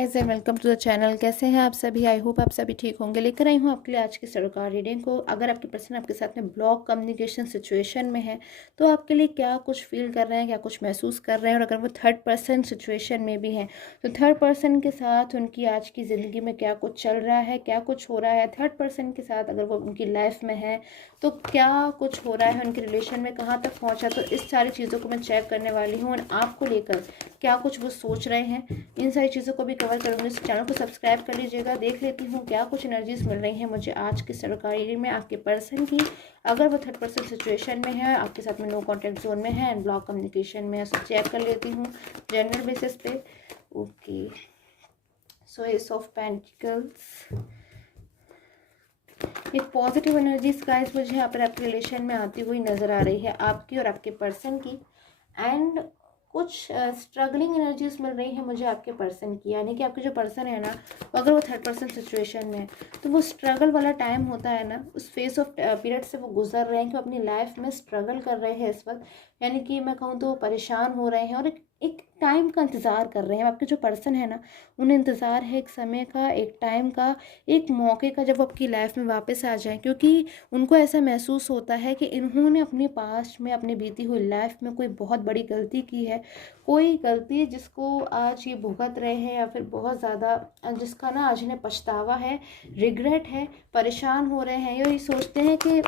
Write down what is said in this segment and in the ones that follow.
Guys and welcome to the channel. कैसे हैं आप सभी? आई होप आप सभी ठीक होंगे। लेकर आई हूँ आपके लिए आज की सरोकार रीडिंग को। अगर आपके पर्सन आपके साथ में ब्लॉक कम्युनिकेशन सिचुएशन में है तो आपके लिए क्या कुछ फील कर रहे हैं, क्या कुछ महसूस कर रहे हैं, और अगर वो थर्ड पर्सन सिचुएशन में भी हैं तो थर्ड पर्सन के साथ उनकी आज की ज़िंदगी में क्या कुछ चल रहा है, क्या कुछ हो रहा है। थर्ड पर्सन के साथ अगर वो उनकी लाइफ में है तो क्या कुछ हो रहा है, उनके रिलेशन में कहाँ तक पहुँचा। तो इस सारी चीज़ों को मैं चेक करने वाली हूँ और आपको लेकर क्या कुछ वो सोच रहे हैं, इन सारी चीज़ों को भी कवर करूँगी। इस चैनल को सब्सक्राइब कर लीजिएगा। देख लेती हूँ क्या कुछ एनर्जीज मिल रही हैं मुझे आज की सरकारी में आपके पर्सन की। अगर वो थर्ड पर्सन सिचुएशन में है, आपके साथ में नो कॉन्टैक्ट जोन में है एंड ब्लॉक कम्युनिकेशन में है, तो चेक कर लेती हूँ जनरल बेसिस पे। Okay, so S of pentacles, एक पॉजिटिव एनर्जीज गाइस मुझे यहाँ पर आपके रिलेशन में आती हुई नज़र आ रही है, आपकी और आपके पर्सन की। एंड कुछ स्ट्रगलिंग एनर्जीज मिल रही है मुझे आपके पर्सन की, यानी कि आपके जो पर्सन है ना, अगर वो थर्ड पर्सन सिचुएशन में है तो वो स्ट्रगल वाला टाइम होता है ना, उस फेस ऑफ पीरियड से वो गुजर रहे हैं कि वो अपनी लाइफ में स्ट्रगल कर रहे हैं इस वक्त। यानी कि मैं कहूँ तो वो परेशान हो रहे हैं और एक टाइम का इंतज़ार कर रहे हैं। आपके जो पर्सन है ना, उन्हें इंतज़ार है एक समय का, एक टाइम का, एक मौके का, जब वो आपकी लाइफ में वापस आ जाएं। क्योंकि उनको ऐसा महसूस होता है कि इन्होंने अपने पास्ट में, अपनी बीती हुई लाइफ में कोई बहुत बड़ी गलती की है, कोई गलती जिसको आज ये भुगत रहे हैं, या फिर बहुत ज़्यादा जिसका ना आज इन्हें पछतावा है, रिग्रेट है, परेशान हो रहे हैं। ये सोचते हैं कि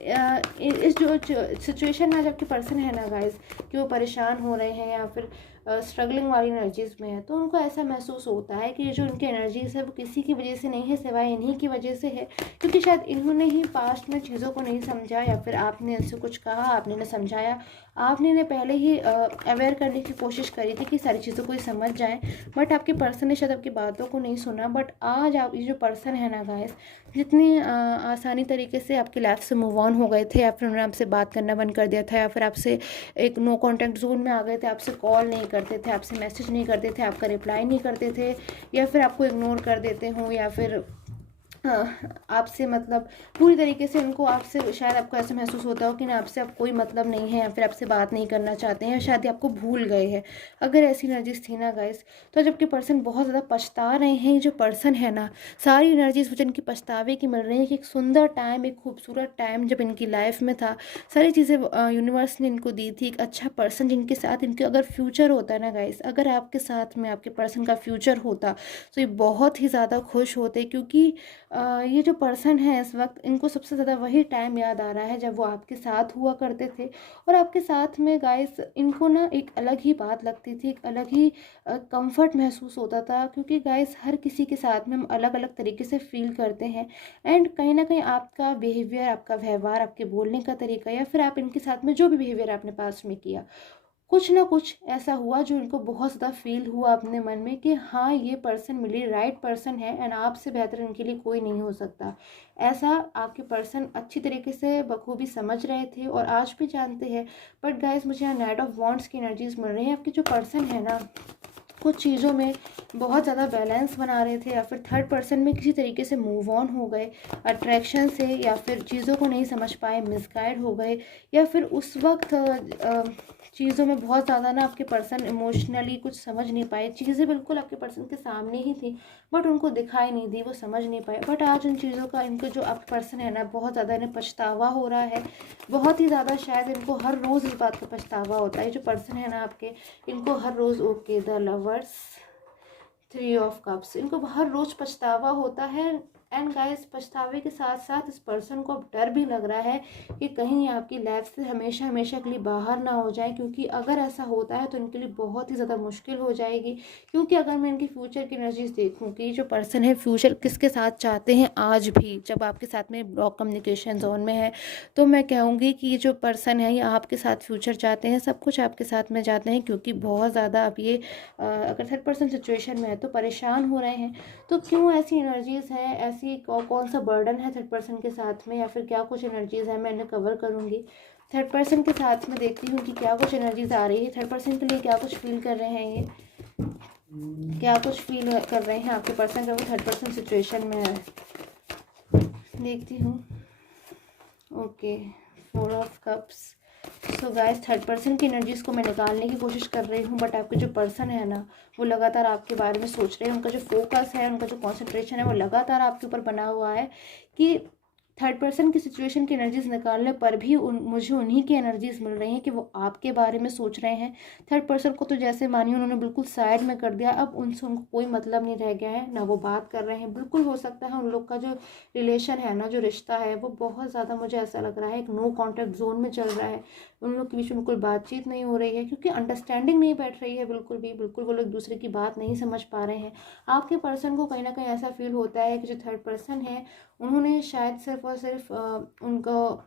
इस जो सिचुएशन में आज आपके पर्सन है ना गाइस, कि वो परेशान हो रहे हैं या फिर स्ट्रगलिंग वाली एनर्जीज में है, तो उनको ऐसा महसूस होता है कि ये जो उनकी एनर्जीज है वो किसी की वजह से नहीं है, सिवाय इन्हीं की वजह से है। क्योंकि शायद इन्होंने ही पास्ट में चीज़ों को नहीं समझा, या फिर आपने इनसे कुछ कहा, आपने इन्हें समझाया, आपने इन्हें पहले ही अवेयर करने की कोशिश करी थी कि सारी चीज़ों को ही समझ जाएं, बट आपके पर्सन ने शायद आपकी बातों को नहीं सुना। बट आज आप ये जो पर्सन है ना गाइस, जितनी आसानी तरीके से आपकी लाइफ से मूव ऑन हो गए थे, या फिर उन्होंने आपसे बात करना बंद कर दिया था, या फिर आपसे एक नो कॉन्टैक्ट जोन में आ गए थे, आपसे कॉल नहीं करते थे, आपसे मैसेज नहीं करते थे, आपका रिप्लाई नहीं करते थे, या फिर आपको इग्नोर कर देते हों, या फिर आपसे मतलब पूरी तरीके से उनको आपसे, शायद आपको ऐसा महसूस होता हो कि ना आपसे अब कोई मतलब नहीं है, या फिर आपसे बात नहीं करना चाहते हैं, या शायद ये आपको भूल गए हैं। अगर ऐसी एनर्जीज थी ना गाइस, तो जबकि पर्सन बहुत ज़्यादा पछता रहे हैं, ये जो पर्सन है ना, सारी एनर्जीज मुझे इनकी पछतावे की मिल रही है कि एक सुंदर टाइम, एक खूबसूरत टाइम जब इनकी लाइफ में था, सारी चीज़ें यूनिवर्स ने इनको दी थी। एक अच्छा पर्सन जिनके साथ इनके अगर फ्यूचर होता है ना गाइस, अगर आपके साथ में आपके पर्सन का फ्यूचर होता तो ये बहुत ही ज़्यादा खुश होते। क्योंकि ये जो पर्सन है इस वक्त, इनको सबसे ज़्यादा वही टाइम याद आ रहा है जब वो आपके साथ हुआ करते थे। और आपके साथ में गाइस इनको ना एक अलग ही बात लगती थी, एक अलग ही कंफर्ट महसूस होता था। क्योंकि गाइस हर किसी के साथ में हम अलग अलग तरीके से फील करते हैं, एंड कहीं ना कहीं आपका बिहेवियर, आपका व्यवहार, आपके बोलने का तरीका, या फिर आप इनके साथ में जो भी बिहेवियर आपने पास्ट में किया, कुछ ना कुछ ऐसा हुआ जो इनको बहुत ज़्यादा फील हुआ अपने मन में कि हाँ, ये पर्सन मेरे राइट पर्सन है एंड आपसे बेहतर इनके लिए कोई नहीं हो सकता। ऐसा आपके पर्सन अच्छी तरीके से बखूबी समझ रहे थे और आज भी जानते हैं। बट गाइस मुझे यहाँ नाइट ऑफ वॉन्ड्स की एनर्जीज मिल रही है। आपके जो पर्सन है ना, कुछ चीज़ों में बहुत ज़्यादा बैलेंस बना रहे थे, या फिर थर्ड पर्सन में किसी तरीके से मूव ऑन हो गए अट्रैक्शन से, या फिर चीज़ों को नहीं समझ पाए, मिसगाइड हो गए, या फिर उस वक्त चीज़ों में बहुत ज़्यादा ना आपके पर्सन इमोशनली कुछ समझ नहीं पाए। चीज़ें बिल्कुल आपके पर्सन के सामने ही थी बट उनको दिखाई नहीं दी, वो समझ नहीं पाए। बट आज उन चीज़ों का, इनका जो आपका पर्सन है ना, बहुत ज़्यादा इन्हें पछतावा हो रहा है, बहुत ही ज़्यादा। शायद इनको हर रोज़ इस बात का पछतावा होता है। जो पर्सन है ना आपके, इनको हर रोज़, okay, the lovers, three of cups, इनको हर रोज़ पछतावा होता है। एंड गाइस पछतावे के साथ साथ इस पर्सन को अब डर भी लग रहा है कि कहीं आपकी लाइफ से हमेशा हमेशा के लिए बाहर ना हो जाए। क्योंकि अगर ऐसा होता है तो इनके लिए बहुत ही ज़्यादा मुश्किल हो जाएगी। क्योंकि अगर मैं इनकी फ्यूचर की एनर्जीज देखूँ कि जो पर्सन है फ्यूचर किसके साथ चाहते हैं, आज भी जब आपके साथ में ब्लॉक कम्युनिकेशन जोन में है, तो मैं कहूँगी कि ये जो पर्सन है ये आपके साथ फ्यूचर चाहते हैं, सब कुछ आपके साथ में चाहते हैं। क्योंकि बहुत ज़्यादा अब ये अगर थर्ड पर्सन सिचुएशन में है तो परेशान हो रहे हैं। तो क्यों ऐसी एनर्जीज हैं, ऐसी कौन सा बर्डन है थर्ड पर्सन के साथ में, या फिर क्या कुछ एनर्जीज है, मैं इन्हें कवर करूँगी। थर्ड पर्सन के साथ में देखती हूँ कि क्या कुछ एनर्जीज आ रही है, थर्ड पर्सन के लिए क्या कुछ फील कर रहे हैं, ये क्या कुछ फील कर रहे हैं आपके पर्सन जब वो थर्ड पर्सन सिचुएशन में है। देखती हूँ। Okay, four of cups, so guys, third person की एनर्जीज़ को मैं निकालने की कोशिश कर रही हूँ, बट आपके जो पर्सन है ना, वो लगातार आपके बारे में सोच रहे हैं। उनका जो फोकस है, उनका जो कॉन्सेंट्रेशन है, वो लगातार आपके ऊपर बना हुआ है कि थर्ड पर्सन की सिचुएशन की एनर्जीज निकालने पर भी मुझे उन्हीं की एनर्जीज मिल रही हैं कि वो आपके बारे में सोच रहे हैं। थर्ड पर्सन को तो जैसे मानिए उन्होंने बिल्कुल साइड में कर दिया, अब उनसे उनको कोई मतलब नहीं रह गया है, ना वो बात कर रहे हैं। बिल्कुल हो सकता है उन लोग का जो रिलेशन है ना, जो रिश्ता है, वो बहुत ज़्यादा मुझे ऐसा लग रहा है एक नो कॉन्टैक्ट जोन में चल रहा है। उन लोग के बीच में बिल्कुल बातचीत नहीं हो रही है, क्योंकि अंडरस्टैंडिंग नहीं बैठ रही है बिल्कुल भी। बिल्कुल वो लोग एक दूसरे की बात नहीं समझ पा रहे हैं। आपके पर्सन को कहीं ना कहीं ऐसा फील होता है कि जो थर्ड पर्सन है, उन्होंने शायद सिर्फ और सिर्फ उनको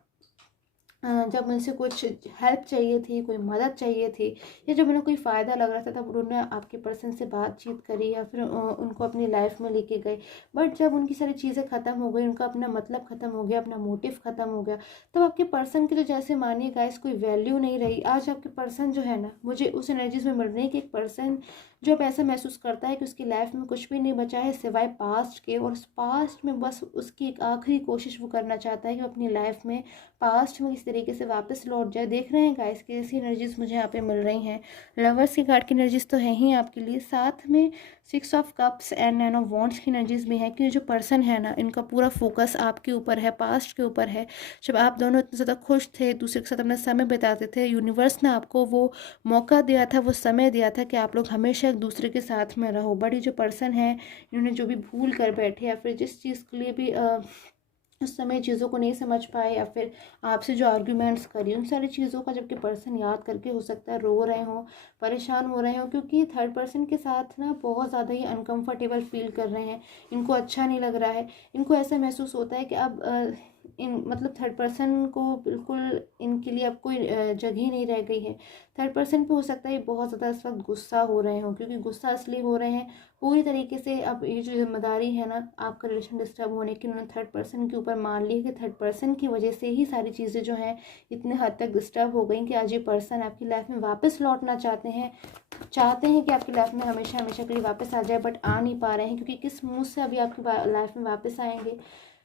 जब उनसे कुछ हेल्प चाहिए थी, कोई मदद चाहिए थी, या जब उन्हें कोई फ़ायदा लग रहा था, तब उन्होंने आपके पर्सन से बातचीत करी या फिर उनको अपनी लाइफ में लेके गए। बट जब उनकी सारी चीज़ें ख़त्म हो गई, उनका अपना मतलब ख़त्म हो गया, अपना मोटिव ख़त्म हो गया, तब आपके पर्सन की तो जैसे मानिए गाइस कोई वैल्यू नहीं रही। आज आपके पर्सन जो है ना, मुझे उस एनर्जीज में मिल रही है कि एक पर्सन जो अब ऐसा महसूस करता है कि उसकी लाइफ में कुछ भी नहीं बचा है सिवाय पास्ट के, और उस पास्ट में बस उसकी एक आखिरी कोशिश वो करना चाहता है कि वो अपनी लाइफ में पास्ट में इस तरीके से वापस लौट जाए। देख रहे हैं गाइस कि ऐसी एनर्जीज मुझे यहाँ पे मिल रही हैं। लवर्स की कार्ड की एनर्जीज तो है ही आपके लिए, साथ में 6 of cups and 9 of wands की एनर्जीज भी है कि जो पर्सन है ना, इनका पूरा फोकस आपके ऊपर है, पास्ट के ऊपर है। जब आप दोनों इतने ज़्यादा खुश थे, एक दूसरे के साथ अपना समय बिताते थे, यूनिवर्स ने आपको वो मौका दिया था, वो समय दिया था कि आप लोग हमेशा एक दूसरे के साथ में रहो। बड़ी जो पर्सन है, इन्होंने जो भी भूल कर बैठे या फिर जिस चीज़ के लिए भी उस समय चीज़ों को नहीं समझ पाए, या फिर आपसे जो आर्ग्यूमेंट्स करी, उन सारी चीज़ों का जबकि पर्सन याद करके हो सकता है रो रहे हों, परेशान हो रहे हों, क्योंकि थर्ड पर्सन के साथ ना बहुत ज़्यादा ही अनकंफर्टेबल फील कर रहे हैं। इनको अच्छा नहीं लग रहा है। इनको ऐसा महसूस होता है कि अब इन मतलब थर्ड पर्सन को बिल्कुल इनके लिए अब कोई जगह ही नहीं रह गई है। थर्ड पर्सन पे हो सकता है बहुत ज़्यादा इस वक्त गुस्सा हो रहे हों, क्योंकि गुस्सा इसलिए हो रहे हैं पूरी तरीके से। अब ये जो जिम्मेदारी है ना आपका रिलेशन डिस्टर्ब होने की, उन्होंने थर्ड पर्सन के ऊपर मान ली कि थर्ड पर्सन की वजह से ही सारी चीज़ें जो हैं इतने हद तक डिस्टर्ब हो गई कि आज ये पर्सन आपकी लाइफ में वापस लौटना चाहते हैं कि आपकी लाइफ में हमेशा हमेशा के लिए वापस आ जाए, बट आ नहीं पा रहे हैं। क्योंकि किस मुंह से अभी आपकी लाइफ में वापस आएंगे,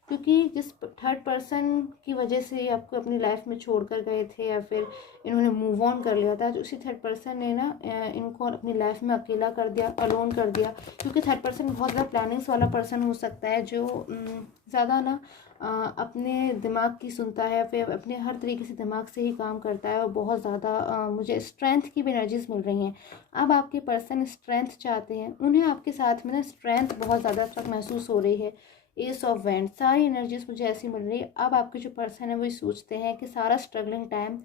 क्योंकि जिस थर्ड पर्सन की वजह से आपको अपनी लाइफ में छोड़ कर गए थे, या फिर इन्होंने मूव ऑन कर लिया था, तो उसी थर्ड पर्सन ने ना इनको अपनी लाइफ में अकेला कर दिया, अलोन कर दिया। क्योंकि थर्ड पर्सन बहुत ज़्यादा प्लानिंग्स वाला पर्सन हो सकता है, जो ज़्यादा ना अपने दिमाग की सुनता है, फिर अपने हर तरीके से दिमाग से ही काम करता है, और बहुत ज़्यादा मुझे स्ट्रेंथ की भी एनर्जीज मिल रही हैं। अब आपके पर्सन स्ट्रेंथ चाहते हैं, उन्हें आपके साथ में ना स्ट्रेंथ बहुत ज़्यादा इस वक्त महसूस हो रही है। एस ऑफ वैंड, सारी एनर्जीज मुझे ऐसी मिल रही है। अब आपके जो पर्सन है वो सोचते हैं कि सारा स्ट्रगलिंग टाइम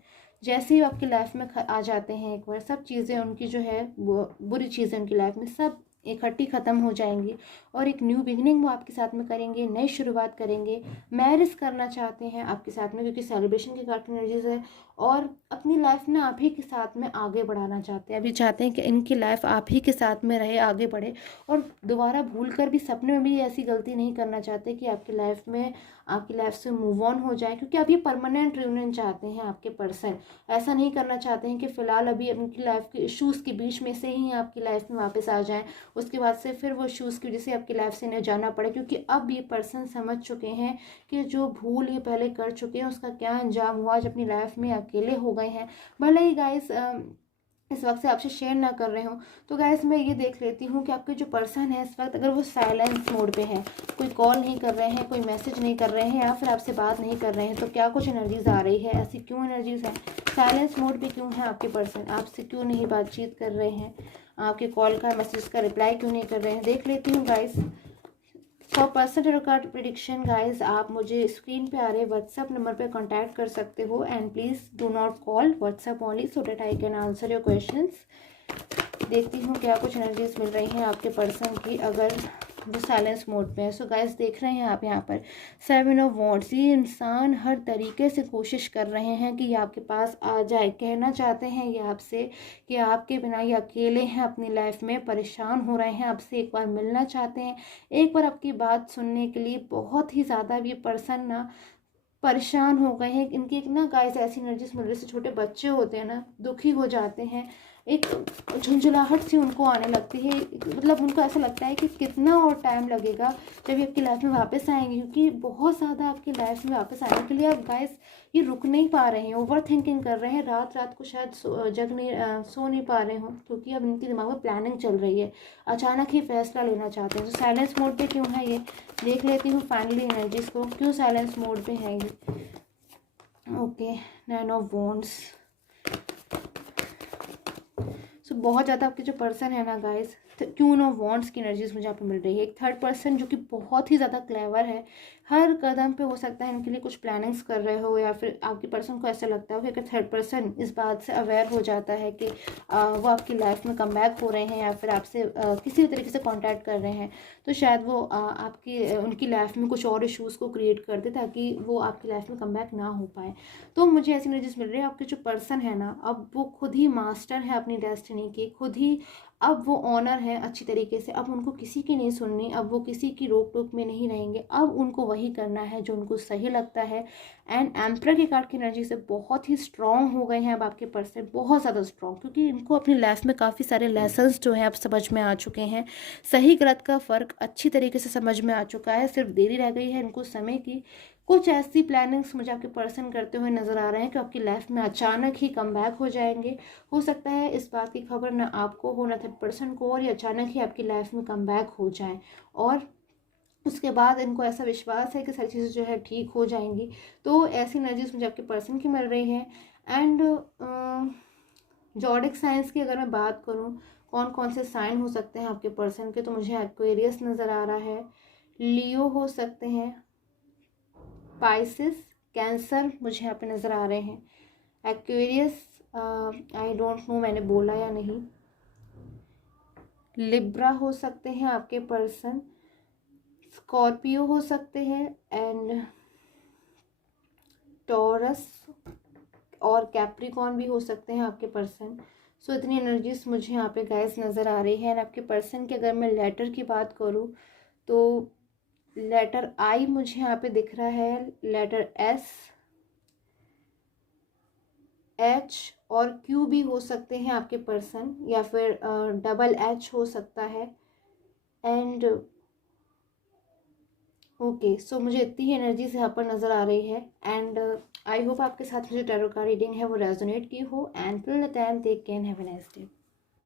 जैसे ही आपकी लाइफ में आ जाते हैं, एक बार सब चीज़ें उनकी जो है वो बुरी चीज़ें उनकी लाइफ में सब इकट्ठी ख़त्म हो जाएंगी, और एक न्यू बिगिनिंग वो आपके साथ में करेंगे, नई शुरुआत करेंगे। मैरिज करना चाहते हैं आपके साथ में, क्योंकि सेलिब्रेशन की कार्ड एनर्जीज है, और अपनी लाइफ में आप ही के साथ में आगे बढ़ाना चाहते हैं। अभी चाहते हैं कि इनकी लाइफ आप ही के साथ में रहे, आगे बढ़े, और दोबारा भूल कर भी सपने में भी ऐसी गलती नहीं करना चाहते कि आपकी लाइफ से मूव ऑन हो जाए। क्योंकि अब ये परमानेंट रियूनियन चाहते हैं आपके पर्सन। ऐसा नहीं करना चाहते हैं कि फ़िलहाल अभी उनकी लाइफ के इशूज़ के बीच में से ही आपकी लाइफ में वापस आ जाएं, उसके बाद से फिर वो इशूज़ की वजह से आपकी लाइफ से न जाना पड़े। क्योंकि अब ये पर्सन समझ चुके हैं कि जो भूल ये पहले कर चुके हैं उसका क्या अंजाम हुआ, आज अपनी लाइफ में अकेले हो गए हैं। भले ही गाइस इस वक्त से आपसे शेयर ना कर रहे हो, तो गाइस मैं ये देख लेती हूँ कि आपके जो पर्सन है इस वक्त अगर वो साइलेंस मोड पे है, कोई कॉल नहीं कर रहे हैं, कोई मैसेज नहीं कर रहे हैं, या फिर आपसे बात नहीं कर रहे हैं, तो क्या कुछ एनर्जीज आ रही है, ऐसी क्यों एनर्जीज है, साइलेंस मोड पे क्यों है आपके पर्सन, आपसे क्यों नहीं बातचीत कर रहे हैं, आपके कॉल का मैसेज का रिप्लाई क्यों नहीं कर रहे हैं। देख लेती हूँ guys. For person tarot card prediction guys, आप मुझे स्क्रीन पे आ रहे व्हाट्सएप नंबर पे कांटेक्ट कर सकते हो, and please do not call, WhatsApp only, so that I can answer your questions. देखती हूँ क्या कुछ एनर्जीज मिल रही हैं आपके पर्सन की अगर वो साइलेंस मोड पे है। सो गाइस देख रहे हैं आप यहाँ पर 7 ऑफ वॉन्ड्स, ये इंसान हर तरीके से कोशिश कर रहे हैं कि ये आपके पास आ जाए, कहना चाहते हैं ये आपसे कि आपके बिना ये अकेले हैं, अपनी लाइफ में परेशान हो रहे हैं, आपसे एक बार मिलना चाहते हैं, एक बार आपकी बात सुनने के लिए बहुत ही ज़्यादा ये पर्सन ना परेशान हो गए हैं। इनकी एक ना गाइस ऐसी एनर्जीज मिल रही है, छोटे बच्चे होते हैं ना, दुखी हो जाते हैं, एक झुंझुलाहट सी उनको आने लगती है, मतलब उनको ऐसा लगता है कि कितना और टाइम लगेगा जब ये आपकी लाइफ में वापस आएंगे, क्योंकि बहुत ज़्यादा आपकी लाइफ में वापस आने के लिए आप गाइस ये रुक नहीं पा रहे हैं, ओवर थिंकिंग कर रहे हैं, रात रात को शायद सो नहीं पा रहे हो, क्योंकि अब इनके दिमाग में प्लानिंग चल रही है, अचानक ही फैसला लेना चाहते हैं। तो साइलेंस मोड पे क्यों है ये देख लेती हूँ फाइनली एनर्जीज को, क्यों साइलेंस मोड पे है ये। Okay, 9 of wands. सो बहुत ज़्यादा आपके जो पर्सन है ना गाइस, क्यून ऑफ वॉन्ड्स की एनर्जीज मुझे यहाँ पे मिल रही है। एक थर्ड पर्सन जो कि बहुत ही ज़्यादा क्लेवर है, हर कदम पे हो सकता है इनके लिए कुछ प्लानिंग्स कर रहे हो, या फिर आपके पर्सन को ऐसा लगता है कि अगर थर्ड पर्सन इस बात से अवेयर हो जाता है कि वो आपकी लाइफ में कम बैक हो रहे हैं, या फिर आपसे किसी भी तरीके से कॉन्टैक्ट कर रहे हैं, तो शायद वो आपकी उनकी लाइफ में कुछ और इशूज़ को क्रिएट कर दे, ताकि वो आपकी लाइफ में कम बैक ना हो पाए। तो मुझे ऐसी एनर्जीज मिल रही है, आपके जो पर्सन है ना, अब वो खुद ही मास्टर है अपनी डेस्टिनी के, खुद ही अब वो ऑनर है अच्छी तरीके से, अब उनको किसी की नहीं सुननी, अब वो किसी की रोक टोक में नहीं रहेंगे, अब उनको वही करना है जो उनको सही लगता है। एंड एम्परर की कार्ड की एनर्जी से बहुत ही स्ट्रांग हो गए हैं अब आपके पर्सन, बहुत ज़्यादा स्ट्रांग, क्योंकि इनको अपनी लाइफ में काफ़ी सारे लेसन्स जो हैं अब समझ में आ चुके हैं, सही गलत का फ़र्क अच्छी तरीके से समझ में आ चुका है, सिर्फ देरी रह गई है इनको समय की। कुछ ऐसी प्लानिंग्स मुझे आपके पर्सन करते हुए नज़र आ रहे हैं कि आपकी लाइफ में अचानक ही कम बैक हो जाएंगे। हो सकता है इस बात की खबर ना आपको हो ना थर्ड पर्सन को, और ये अचानक ही आपकी लाइफ में कम बैक हो जाए, और उसके बाद इनको ऐसा विश्वास है कि सारी चीज़ें जो है ठीक हो जाएंगी। तो ऐसी एनर्जीज मुझे आपके पर्सन की मिल रही है। एंड जॉडिक साइंस की अगर मैं बात करूँ, कौन कौन से साइन हो सकते हैं आपके पर्सन के, तो मुझे एक्वेरियस नज़र आ रहा है, लियो हो सकते हैं, पाइसिस, कैंसर मुझे यहाँ पे नज़र आ रहे हैं, एक्वेरियस आई डोंट नो मैंने बोला या नहीं, लिब्रा हो सकते हैं आपके पर्सन, स्कॉर्पियो हो सकते हैं, एंड टॉरस और कैप्रिकॉन भी हो सकते हैं आपके पर्सन। सो इतनी एनर्जीज मुझे यहाँ पे गाइस नज़र आ रही है। एंड आपके पर्सन की अगर मैं लेटर की बात करूँ, तो लेटर आई मुझे यहाँ पे दिख रहा है, लेटर एस, एच और क्यू भी हो सकते हैं आपके पर्सन, या फिर डबल एच हो सकता है। एंड ओके, सो मुझे इतनी ही एनर्जीज यहाँ पर नज़र आ रही है। एंड आई होप आपके साथ मुझे टैरो का रीडिंग है वो रेजोनेट की हो। And till the time take care, have a nice day.